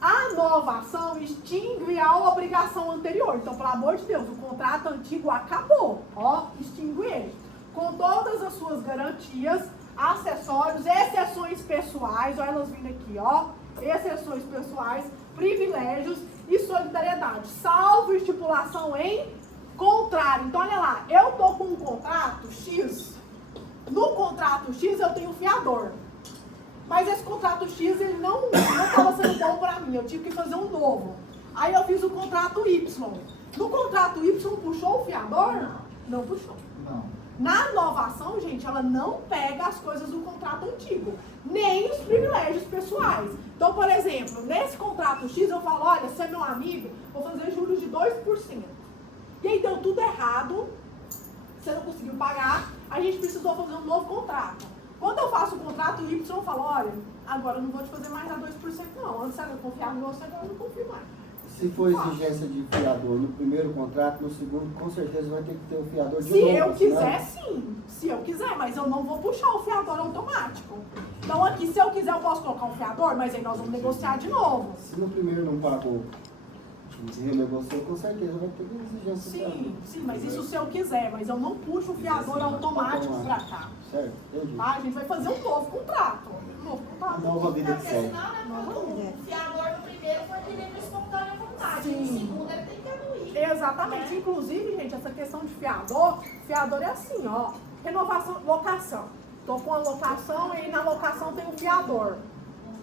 A novação extingue a obrigação anterior. Então, pelo amor de Deus, o contrato antigo acabou. Ó, extingue ele. Com todas as suas garantias, acessórios, exceções pessoais, olha elas vindo aqui, ó. Exceções pessoais, privilégios e solidariedade, salvo estipulação em contrário. Então, olha lá, eu tô com um contrato X. No contrato X eu tenho fiador. Mas esse contrato X, ele não estava sendo bom para mim. Eu tive que fazer um novo. Aí eu fiz o contrato Y. No contrato Y, puxou o fiador? Não puxou. Não. Na inovação, gente, ela não pega as coisas do contrato antigo. Nem os privilégios pessoais. Então, por exemplo, nesse contrato X, eu falo, olha, você é meu amigo, vou fazer juros de 2%. E aí deu tudo errado. Você não conseguiu pagar. A gente precisou fazer um novo contrato. Quando eu faço o contrato Y, eu falo, olha, agora eu não vou te fazer mais a 2% não. Antes era confiar em você, agora eu não confio mais. Se for exigência de fiador no primeiro contrato, no segundo, com certeza vai ter que ter o fiador de Se novo. eu quiser, sim. Se eu quiser, mas eu não vou puxar o fiador automático. Então aqui, se eu quiser, eu posso colocar um fiador, mas aí nós vamos negociar de novo. Se no primeiro não pagou e renegociou, com certeza vai ter que exigência de fiador. Sim, mas isso se eu quiser, mas eu não puxo o fiador automático pra cá. Certo? Entendi. Tá? A gente vai fazer um novo contrato. Um novo contrato. Nova vida de Porque série. senão, né, quando o fiador no primeiro foi de livre e espontânea vontade. Sim. No segundo, ele tem que anuir. Exatamente. Inclusive, gente, essa questão de fiador é assim, ó. Renovação, locação. Estou com a locação e na locação tem um fiador.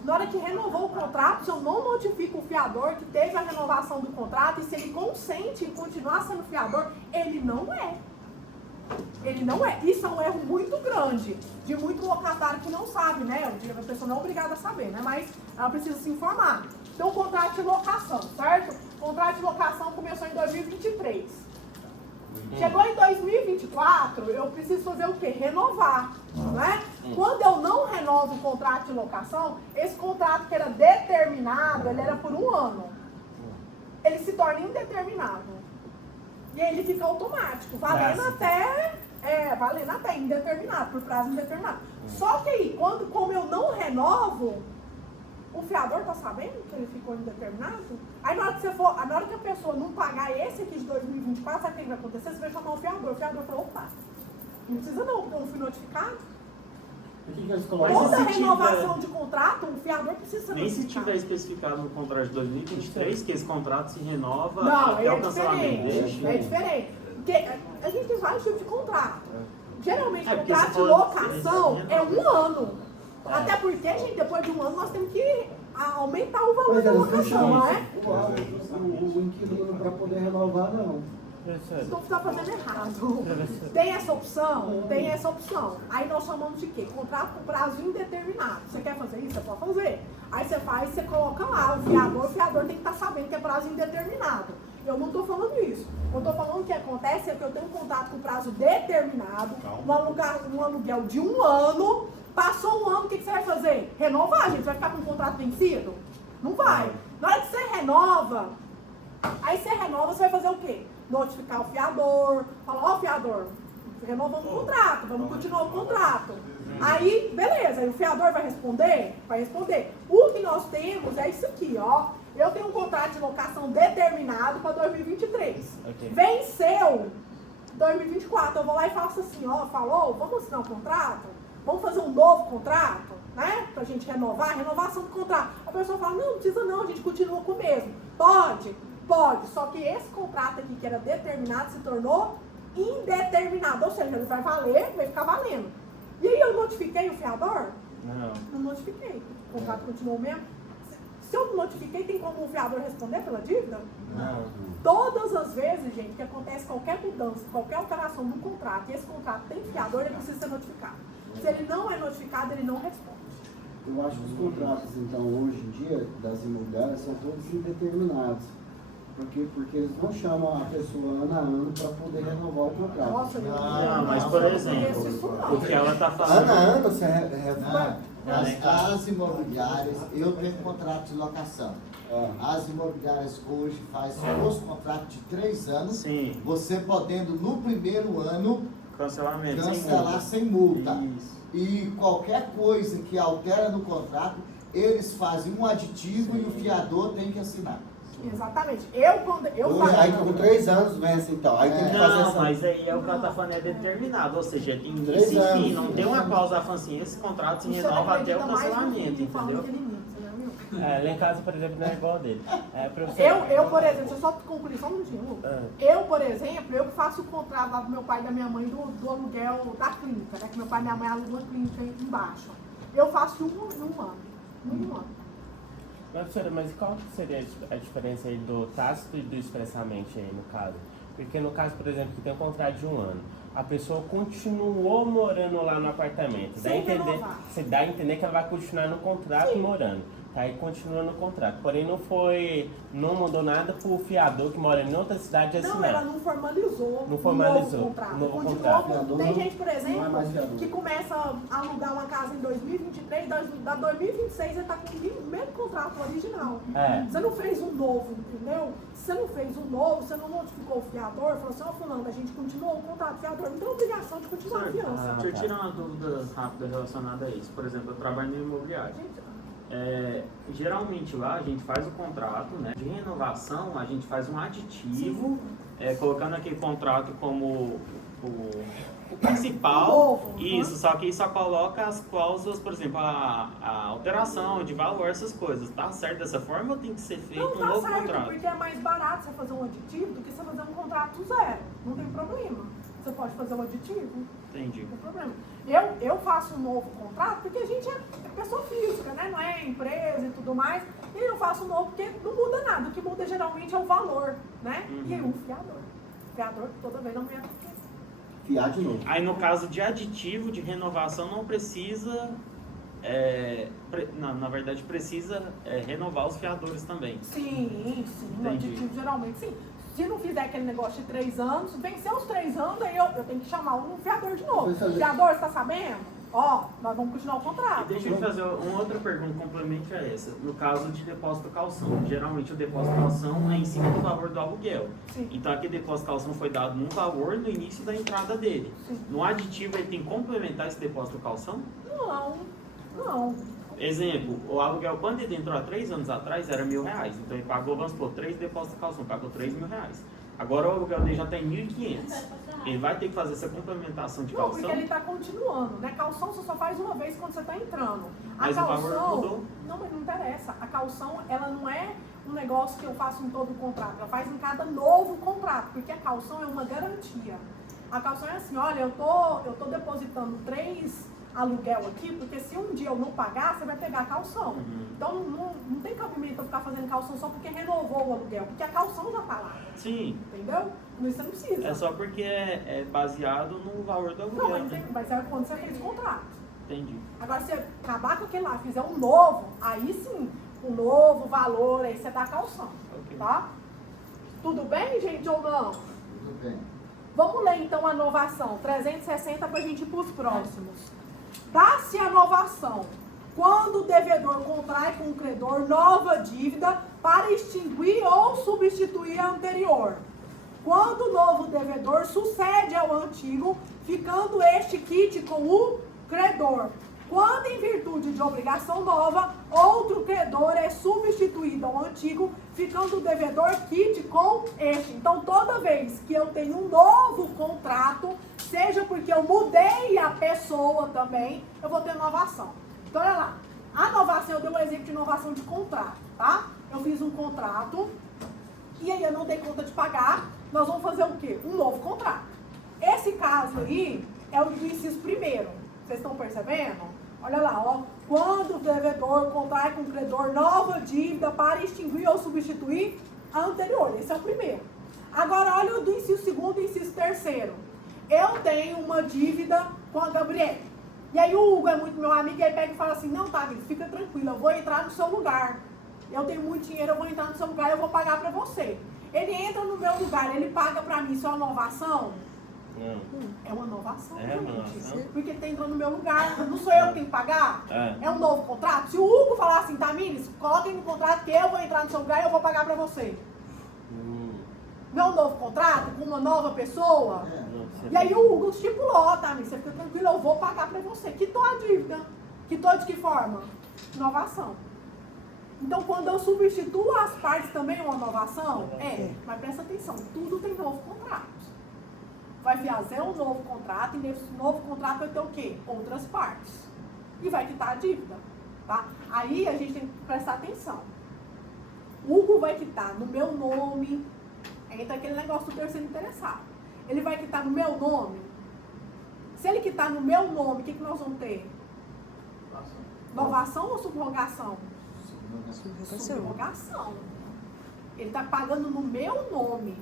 Na hora que renovou o contrato, se eu não notifico o fiador que teve a renovação do contrato e se ele consente em continuar sendo fiador, ele não é. Ele não é. Isso é um erro muito grande de muito locatário que não sabe, né? A pessoa não é obrigada a saber, né? Mas ela precisa se informar. Então, o contrato de locação, certo? O contrato de locação começou em 2023. Chegou em 2024, eu preciso fazer o quê? Renovar, né? Quando eu não renovo o contrato de locação, esse contrato que era determinado, ele era por 1 ano. Ele se torna indeterminado. E aí ele fica automático, valendo até indeterminado, por prazo indeterminado. Só que aí, como eu não renovo, o fiador tá sabendo que ele ficou indeterminado? Aí na hora que a pessoa não pagar esse aqui de 2024, sabe o que vai acontecer? Você vai chamar o fiador falou, opa, não precisa não, porque eu não fui notificado. Por que eles colocam? Toda renovação de contrato, o fiador precisa ser Nem se notificado. tiver especificado no contrato de 2023 que esse contrato se renova Não, até é o cancelamento diferente. dele. É diferente. Porque a gente tem vários tipos de contrato. Geralmente, É, porque contrato se de for- locação é 1 ano. Até porque, gente, depois de 1 ano nós temos que aumentar o valor Mas da eles não locação, chamam não é? o inquilino para poder renovar, não. Então você está fazendo errado. Tem essa opção? Tem essa opção. Aí nós chamamos de quê? Contrato com prazo indeterminado. Você quer fazer isso? Você pode fazer. Aí você faz, você coloca lá o fiador tem que estar sabendo que é prazo indeterminado. Eu não estou falando isso. Eu estou falando o que acontece é que eu tenho um contrato com prazo determinado, um aluguel de 1 ano, passou 1 ano, o que você vai fazer? Renovar, gente? Você vai ficar com o contrato vencido? Não vai. Na hora que você renova, você vai fazer o quê? Notificar o fiador, falar, fiador, renovamos o contrato, vamos continuar o contrato. Aí, beleza, e o fiador vai responder? Vai responder. O que nós temos é isso aqui, ó. Eu tenho um contrato de locação determinado para 2023. Okay. Venceu 2024. Eu vou lá e faço assim, ó, falou, vamos assinar um contrato? Vamos fazer um novo contrato, né? Pra gente renovar, renovação do contrato. A pessoa fala, não precisa não, a gente continua com o mesmo. Pode, só que esse contrato aqui que era determinado se tornou indeterminado, ou seja, ele vai valer, vai ficar valendo. E aí eu notifiquei o fiador? Não. Não notifiquei. O contrato continuou mesmo. Se eu não notifiquei, tem como o fiador responder pela dívida? Não. Todas as vezes, gente, que acontece qualquer mudança, qualquer alteração no contrato, e esse contrato tem fiador, ele precisa ser notificado. Se ele não é notificado, ele não responde. Eu acho que os contratos, então, hoje em dia, das imobiliárias, são todos indeterminados. Porque eles não chamam a pessoa ano a ano para poder renovar o contrato. Nossa, meu Deus. Não, mas por Eu não conheço exemplo, isso, não. o que ela tá Ano a falando. ano você As imobiliárias, eu tenho contrato de locação. As imobiliárias hoje fazem os contratos de 3 anos, Sim, você podendo no primeiro ano cancelamento. cancelar sem multa. Isso. E qualquer coisa que altera no contrato, eles fazem um aditivo e o fiador tem que assinar. Exatamente. Quando eu Hoje, Aí faço. com 3 anos vence então. Aí tem que fazer Não, essa. mas aí é o que ela tá falando, é determinado, ou seja, tem início 3 e fim, anos. não tem uma cláusula assim, esse contrato se Você renova até o acredita mais no cancelamento, que fala do entendeu? que em mim, você já viu? Lá em casa, por exemplo, não é igual dele. Professor, Eu, por exemplo, deixa eu só concluir só um minutinho, Lu. Eu, por exemplo, eu que faço o contrato lá do meu pai e da minha mãe do aluguel da clínica, né? Que meu pai e minha mãe alugam uma clínica embaixo. Eu faço de um ano. Um ano. Mas, professora, mas qual que seria a diferença aí do tácito e do expressamente aí, no caso? Porque no caso, por exemplo, que tem um contrato de 1 ano, a pessoa continuou morando lá no apartamento. Sem renovar. Você dá a entender que ela vai continuar no contrato morando. Tá, aí continua no contrato. Porém, não mandou nada pro fiador que mora em outra cidade Não, assinar. ela não formalizou. Não formalizou. Um novo contrato. Novo Continuou. contrato. Fiador Tem não- gente, por não é exemplo, mais fiador. que começa a alugar uma casa em 2023, da 2026 ele tá com o mesmo contrato original. É. Você não fez um novo, entendeu? Se você não fez um novo, você não notificou o fiador, falou assim, ó fulano, a gente continuou o contrato, o fiador não tem obrigação de continuar a Certo. fiança. Deixa eu tirar uma dúvida rápida relacionada a isso. Por exemplo, eu trabalho no imobiliário. Gente, Geralmente lá a gente faz o contrato, né? De renovação, a gente faz um aditivo, colocando aquele contrato como o principal. Novo, Isso, só que só coloca as cláusulas, por exemplo, a alteração de valor, essas coisas. Tá certo dessa forma ou tem que ser feito não um tá novo certo, contrato? porque é mais barato você fazer um aditivo do que você fazer um contrato zero. Não tem problema. você pode fazer o aditivo. Entendi. Não tem problema. Eu faço um novo contrato porque a gente é pessoa física, né? Não é empresa e tudo mais. E eu faço um novo porque não muda nada. O que muda geralmente é o valor, né? E aí o fiador. O fiador toda vez não ganha. Fiar de novo. Aí no caso de aditivo, de renovação, não precisa. Na verdade, precisa renovar os fiadores também. Sim. O Entendi. aditivo geralmente sim. Se não fizer aquele negócio de 3 anos, venceu os 3 anos, aí eu tenho que chamar um fiador de novo. Fiador, você tá sabendo? Ó, nós vamos continuar o E contrato. deixa eu te fazer uma outra pergunta complemente a essa. No caso de depósito calção, geralmente o depósito calção é em cima do valor do aluguel. Sim. Então aquele depósito calção foi dado num valor no início da entrada dele. Sim. No aditivo ele tem que complementar esse depósito calção? Não. Exemplo, o aluguel quando ele entrou há 3 anos atrás era R$1.000. Então ele pagou, vamos supor, 3 depósitos de calção, pagou R$3.000. Agora o aluguel dele já está em 1.500. Ele vai ter que fazer essa complementação de Não, calção? porque ele está continuando, né? Calção você só faz uma vez quando você está entrando. A Mas o calção, valor mudou? Não, mas não interessa. A calção, ela não é um negócio que eu faço em todo o contrato. Ela faz em cada novo contrato, porque a calção é uma garantia. A calção é assim, olha, eu tô depositando 3 aluguel aqui, porque se um dia eu não pagar, você vai pegar a calção. Então não tem cabimento eu ficar fazendo calção só porque renovou o aluguel, porque a calção já está lá. Sim. Entendeu? Mas você não precisa. É só porque é baseado no valor do aluguel. Não, mas, mas é quando você fez o contrato. Entendi. Agora, se você acabar com aquele lá, fizer um novo, aí sim, um novo valor, aí você dá a calção. Ok. Tá? Tudo bem, gente, ou não? Tudo bem. Vamos ler então a novação 360 para a gente ir para os próximos. Dá-se a novação quando o devedor contrai com o credor nova dívida para extinguir ou substituir a anterior. Quando o novo devedor sucede ao antigo, ficando este quite com o credor. Quando, em virtude de obrigação nova, outro credor é substituído ao antigo, ficando o devedor quite com este. Então, toda vez que eu tenho um novo contrato, seja porque eu mudei a pessoa também, eu vou ter novação. Então, olha lá. A novação, eu dei um exemplo de novação de contrato, tá? Eu fiz um contrato e aí eu não dei conta de pagar. Nós vamos fazer o quê? Um novo contrato. Esse caso aí é o do inciso primeiro. Vocês estão percebendo? Olha lá, ó. Quando o devedor contrai com o credor nova dívida para extinguir ou substituir a anterior. Esse é o primeiro. Agora, olha o do inciso segundo e inciso terceiro. Eu tenho uma dívida com a Gabriele. E aí o Hugo é muito meu amigo e aí pega e fala assim, não, tá, fica tranquilo, eu vou entrar no seu lugar. Eu tenho muito dinheiro, eu vou entrar no seu lugar e eu vou pagar pra você. Ele entra no meu lugar, ele paga pra mim, isso é uma novação? Não. É uma novação, É uma gente. novação. Porque ele tá entrando no meu lugar, não sou eu que tenho que pagar? É. É um novo contrato? Se o Hugo falar assim, Tamires, coloquem no contrato que eu vou entrar no seu lugar e eu vou pagar pra você. Não é um novo contrato com uma nova pessoa? E aí o Hugo estipulou, ó, Tamires, você fica tranquilo, eu vou pagar pra você. Quitou a dívida. Quitou de que forma? Inovação. Então, quando eu substituo as partes também é uma inovação? É, mas presta atenção, tudo tem novo contrato. Vai fazer um novo contrato e nesse novo contrato vai ter o quê? Outras partes. E vai quitar a dívida, tá? Aí a gente tem que prestar atenção. O Hugo vai quitar no meu nome, entra aquele negócio do terceiro interessado. Ele vai quitar no meu nome. Se ele quitar no meu nome, o que nós vamos ter? Novação ou subrogação? Subrogação. Ele está pagando no meu nome.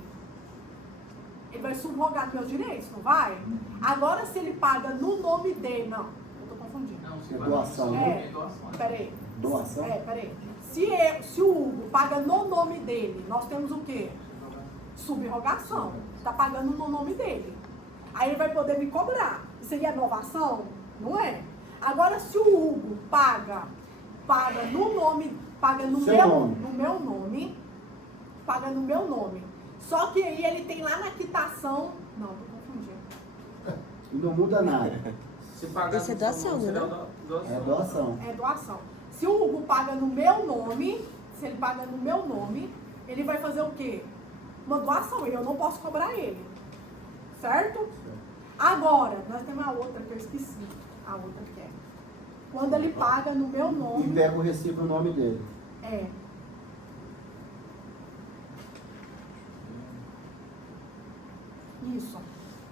Ele vai subrogar meus direitos, não vai? Agora, se ele paga no nome dele, não, eu estou confundindo. É doação, né? Peraí. Doação? Peraí. Se o Hugo paga no nome dele, nós temos o quê? Subrogação. Está pagando no nome dele. Aí ele vai poder me cobrar. Seria novação? Não é. Agora, se o Hugo paga no nome, paga no Seu meu nome. no meu nome, paga no meu nome. Só que aí ele tem lá na quitação. Não, tô confundindo. E não muda nada. Se pagar Isso é doação, né? É doação. É doação. Se o Hugo paga no meu nome, se ele paga no meu nome, ele vai fazer o quê? Uma doação, e eu não posso cobrar ele. Certo? Agora, nós temos a outra que eu esqueci. A outra que é. Quando ele paga no meu E nome. pega o recibo no nome dele. É. Isso.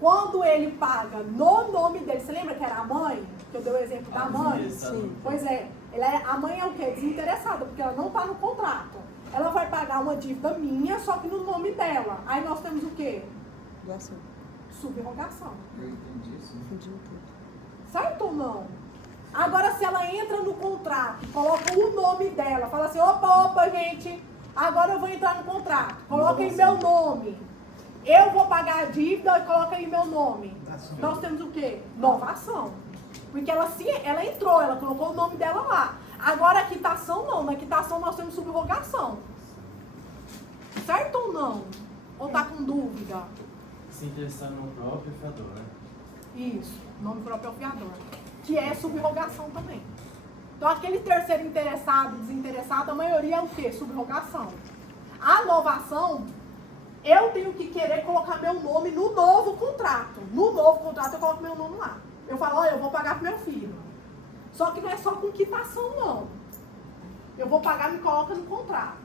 Quando ele paga no nome dele, você lembra que era a mãe? Que eu dei o exemplo da mãe? Sim. Pois é, a mãe é o quê? Desinteressada, porque ela não está no contrato. Ela vai pagar uma dívida minha, só que no nome dela. Aí nós temos o quê? Subrogação. Eu entendi isso. Certo ou não? Agora, se ela entra no contrato, coloca o nome dela, fala assim, opa, gente, agora eu vou entrar no contrato, coloca aí meu nome. Eu vou pagar a dívida e coloca aí meu nome. Nós temos o quê? Novação. Porque ela entrou, ela colocou o nome dela lá. Agora, a quitação não. Na quitação nós temos subrogação. Certo ou não? Ou tá com dúvida? Se interessando no próprio fiador, né? Isso, nome próprio ao fiador. Que é subrogação também. Então, aquele terceiro interessado, desinteressado, a maioria é o quê? Subrogação. A novação, eu tenho que querer colocar meu nome no novo contrato. No novo contrato, eu coloco meu nome lá. Eu falo, olha, eu vou pagar pro meu filho. Só que não é só com quitação, não. Eu vou pagar, me coloca no contrato.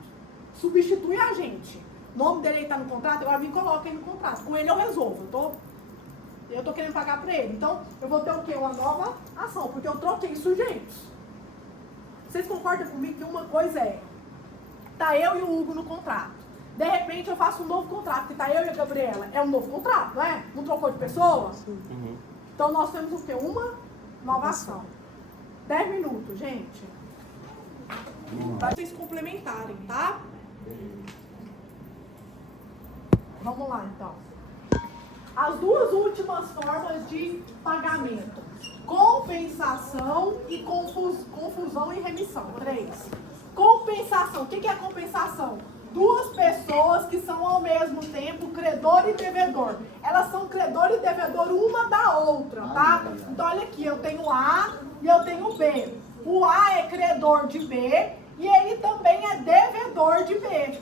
Substitui a gente. O nome dele está no contrato, agora me coloca ele no contrato. Com ele eu resolvo. Eu tô querendo pagar para ele. Então, eu vou ter o quê? Uma nova ação, porque eu troquei sujeitos. Vocês concordam comigo que uma coisa tá eu e o Hugo no contrato. De repente eu faço um novo contrato, que tá eu e a Gabriela. É um novo contrato, não é? Não trocou de pessoa? Uhum. Então nós temos o quê? Uma nova ação. 10 minutos, gente. Para vocês complementarem, tá? Vamos lá, então. As duas últimas formas de pagamento. Compensação e confusão e remissão. 3. Compensação. O que é compensação? Duas pessoas que são ao mesmo tempo credor e devedor. Elas são credor e devedor uma da outra, tá? Então olha aqui, eu tenho A e eu tenho B. O A é credor de B e ele também é devedor de B.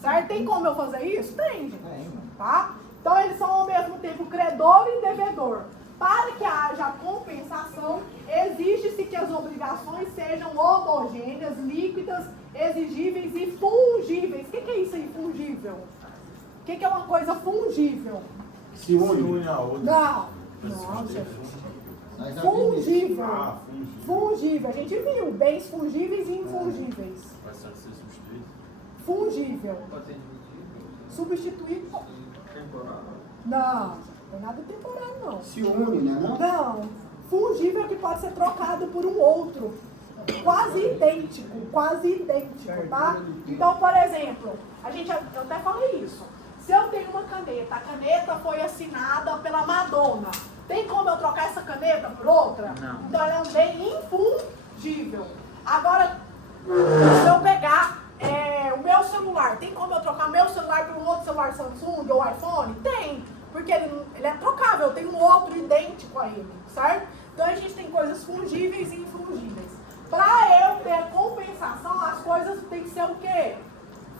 Certo? Tem como eu fazer isso? Tem, gente. Tá? Então eles são ao mesmo tempo credor e devedor. Para que haja compensação, exige-se que as obrigações sejam homogêneas, líquidas, exigíveis e fungíveis. O que é isso aí, fungível? O que é uma coisa fungível? Se une a outra. Não. Não, gente. Fungível. Fungível. A gente viu bens fungíveis e infungíveis. Vai ser substituído? Fungível. Pode ser dividido. Substituir. Temporário. Não, não é nada temporário, não. se une, né? Não? Não. Fungível que pode ser trocado por um outro. Quase idêntico, tá? Então, por exemplo, eu até falei isso. Se eu tenho uma caneta, a caneta foi assinada pela Madonna. Tem como eu trocar essa caneta por outra? Não. Então ela é um bem infungível. Agora, se eu pegar o meu celular, tem como eu trocar meu celular por um outro celular Samsung ou iPhone? Tem, porque ele é trocável, eu tenho um outro idêntico a ele, certo? Então a gente tem coisas fungíveis e infungíveis. Para eu ter compensação, as coisas têm que ser o quê?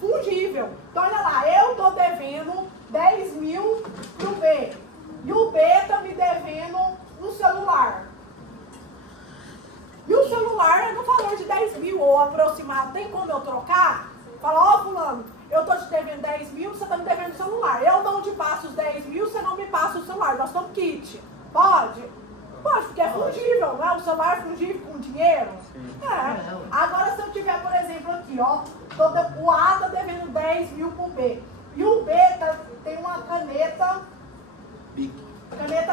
Fungível. Então olha lá, eu estou devendo 10 mil pro B. E o B está me devendo um celular. E o celular é no valor de 10 mil ou aproximado. Tem como eu trocar? Fala, fulano, eu estou te devendo 10 mil, você está me devendo o celular. Eu não te passo os 10 mil, você não me passa o celular. Nós estamos kit. Pode? Pode, porque é fungível, não é? O celular é fungível com dinheiro? É. Agora, se eu tiver, por exemplo, aqui, ó, o A está devendo 10 mil pro B. E o B tem uma caneta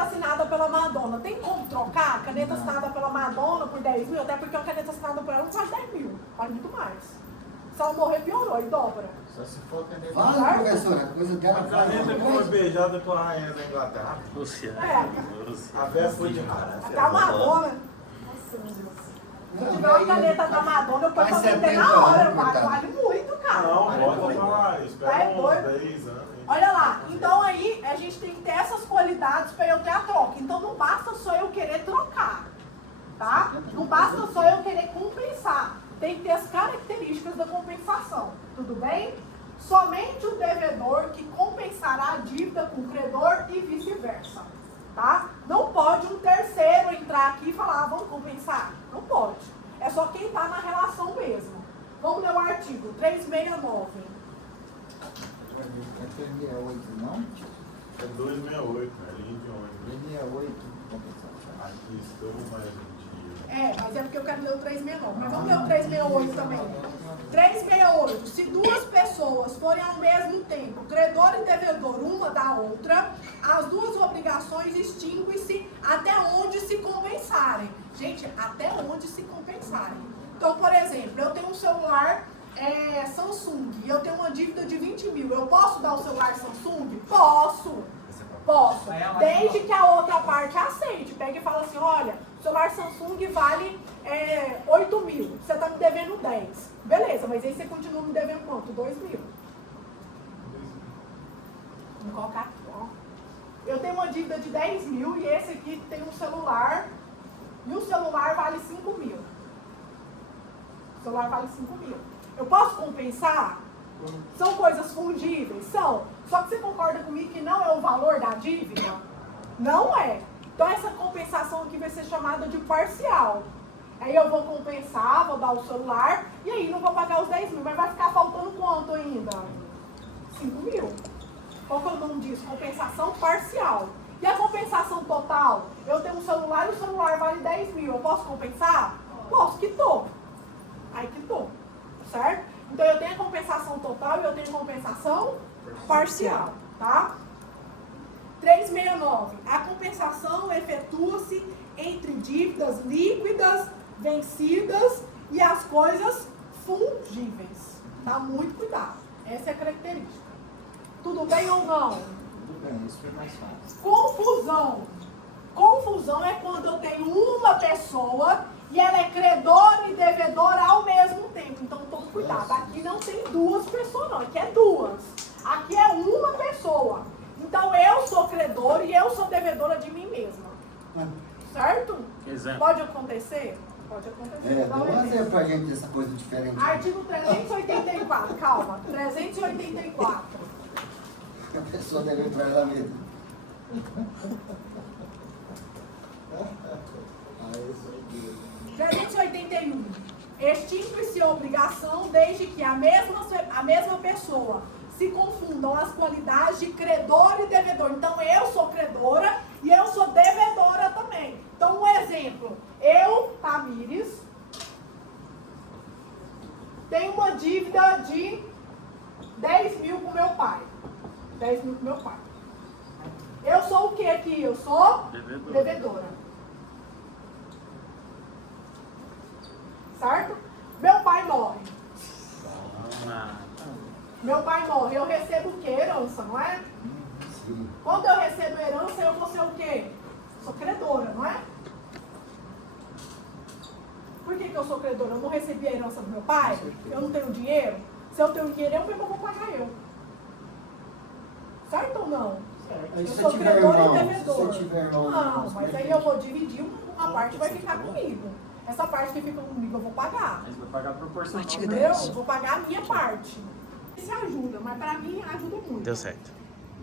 assinada pela Madonna. Tem como trocar a caneta assinada pela Madonna por 10 mil? Até porque a caneta assinada por ela não faz 10 mil, faz muito mais. Se ela morrer, piorou e dobra. Só se for caneta. Fala, professora, a coisa dela. A caneta que foi beijada com a rainha da Inglaterra. Lúcia. A véia foi de rara. Até a Madonna. Nossa, meu Deus. Se eu tiver uma caneta da Madonna, eu posso Faz vender 70 na hora. anos, Vale muito, cara. Não, bota pra É espera uns doido. 10 anos. Olha lá, então aí a gente tem que ter essas qualidades para eu ter a troca. Então não basta só eu querer trocar, tá? Não basta só eu querer compensar. Tem que ter as características da compensação, tudo bem? Somente o devedor que compensará a dívida com o credor e vice-versa, tá? Não pode um terceiro entrar aqui e falar, vamos compensar? Não pode. É só quem está na relação mesmo. Vamos ler o artigo 369. É 38, não? É 268, né? Linha de ônibus. 268, compensação. Aqui estou mais um Mas é porque eu quero ler o 369. Mas vamos ler o 368 também. 368. Se duas pessoas forem ao mesmo tempo, credor e devedor, uma da outra, as duas obrigações extinguem-se até onde se compensarem. Gente, até onde se compensarem. Então, por exemplo, eu tenho um celular Samsung e eu tenho uma dívida de 20 mil. Eu posso dar o celular Samsung? Posso. Posso. Desde que a outra parte aceite. Pega e fala assim, olha, o celular Samsung vale 8 mil. Você está me devendo 10. Beleza, mas aí você continua me devendo quanto? 2 mil. Vamos colocar aqui, ó. Eu tenho uma dívida de 10 mil e esse aqui tem um celular. E o celular vale 5 mil. O celular vale 5 mil. Eu posso compensar? São coisas fungíveis? São. Só que você concorda comigo que não é o valor da dívida? Não é. Então essa compensação aqui vai ser chamada de parcial. Aí eu vou compensar, vou dar o celular, e aí não vou pagar os 10 mil, mas vai ficar faltando quanto ainda? 5 mil. Qual que é o nome disso? Compensação parcial. E a compensação total? Eu tenho um celular e o celular vale 10 mil. Eu posso compensar? Posso, quitou. Aí quitou. Certo? Então eu tenho a compensação total e eu tenho compensação parcial, tá? 369. A compensação efetua-se entre dívidas líquidas, vencidas e as coisas fungíveis. Tá? Muito cuidado. Essa é a característica. Tudo bem ou não? Tudo bem, isso foi mais fácil. Confusão. Confusão é quando eu tenho uma pessoa e ela é credora e devedora ao mesmo tempo. Então, tome cuidado. Aqui não tem duas pessoas, não. Aqui é duas. Aqui é uma pessoa. Então, eu sou credora e eu sou devedora de mim mesma. Certo? Exemplo. Pode acontecer? Pode acontecer. Dá um exemplo pra gente dessa coisa diferente. Artigo 384. Calma. 384. A pessoa deve entrar lá mesmo. Ah, isso aí. 381. Extingue-se a obrigação desde que a mesma pessoa se confundam as qualidades de credor e devedor. Então, eu sou credora e eu sou devedora também. Então, um exemplo. Eu, Tamires, tenho uma dívida de 10 mil com meu pai. 10 mil com meu pai. Eu sou o que aqui? Eu sou devedora. Certo? Meu pai morre. Meu pai morre. Eu recebo o quê? Herança, não é? Sim. Quando eu recebo herança, eu vou ser o quê? Sou credora, não é? Por que eu sou credora? Eu não recebi a herança do meu pai? Eu não tenho dinheiro? Se eu tenho dinheiro, eu vou pagar eu. Certo ou não? Aí, Eu se sou você tiver credor e irmão, devedor. se você tiver irmão, Não, mas aí eu vou dividir, uma parte vai ficar comigo. Essa parte que fica comigo eu vou pagar. Mas vai pagar proporcional. Entendeu? Eu vou pagar a minha parte. Isso ajuda, mas pra mim ajuda muito. Deu certo.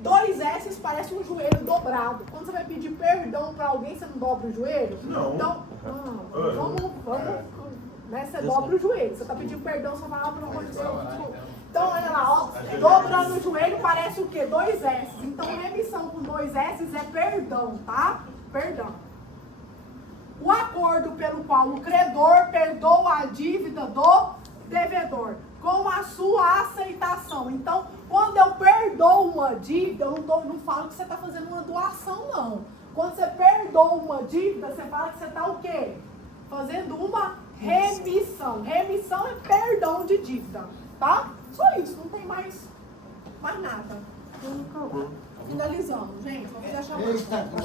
2 S parece um joelho dobrado. Quando você vai pedir perdão pra alguém, você não dobra o joelho? Não. Então, vamos, né? Você dobra o joelho. Você tá pedindo perdão, você vai lá, pelo amor de Deus. Então, olha lá, ó. Dobrando o joelho parece o quê? 2 S. Então, remissão com 2 S é perdão, tá? Perdão. O acordo pelo qual o credor perdoa a dívida do devedor, com a sua aceitação. Então, quando eu perdoo uma dívida, eu não falo que você está fazendo uma doação, não. Quando você perdoa uma dívida, você fala que você está o quê? Fazendo uma remissão. Remissão é perdão de dívida, tá? Só isso, não tem mais nada. Finalizando, gente. Vamos deixar mais. Eita,